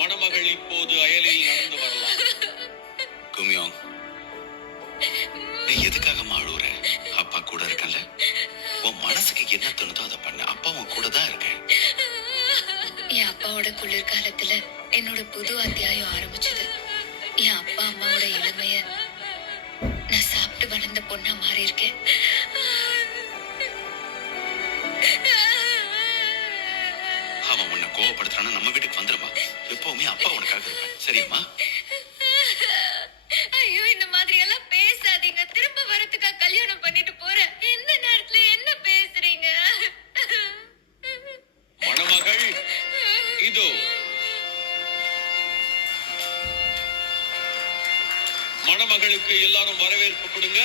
மணமகள் இப்போது அயலில் நடந்து வரலாம். குமியோங், நீ எதுக்காகமா அழுவுற? அப்பா கூட இருக்கல. உன் மனசுக்கு என்ன தோணுதோ அதை பண்ண. அப்பா உன் கூட தான் இருக்கேன். என் அப்பாவோட குளிர்காலத்துல என்னோட புது அத்தியாயம் ஆரம்பிச்சது. என் அப்பா அம்மாவோட இளமைய நான் சாப்பிட்டு வளர்ந்த பொண்ணா மாறி இருக்கேன். அவன் உன்னை கோவப்படுத்துறானா நம்ம வீட்டுக்கு வந்துருமா? எப்பவுமே அப்பா உனக்காக இருப்பேன். சரிம்மா? ஐயோ, இந்த மாதிரி எல்லாம் பேசாதீங்க. திரும்ப வரதுக்கா கல்யாணம் பண்ணிட்டு போறேன். எந்த நேரத்துல என்ன பேசுறீங்க? மணமகள் இதோ. மணமகளுக்கு எல்லாரும் வரவேற்பு கொடுங்க.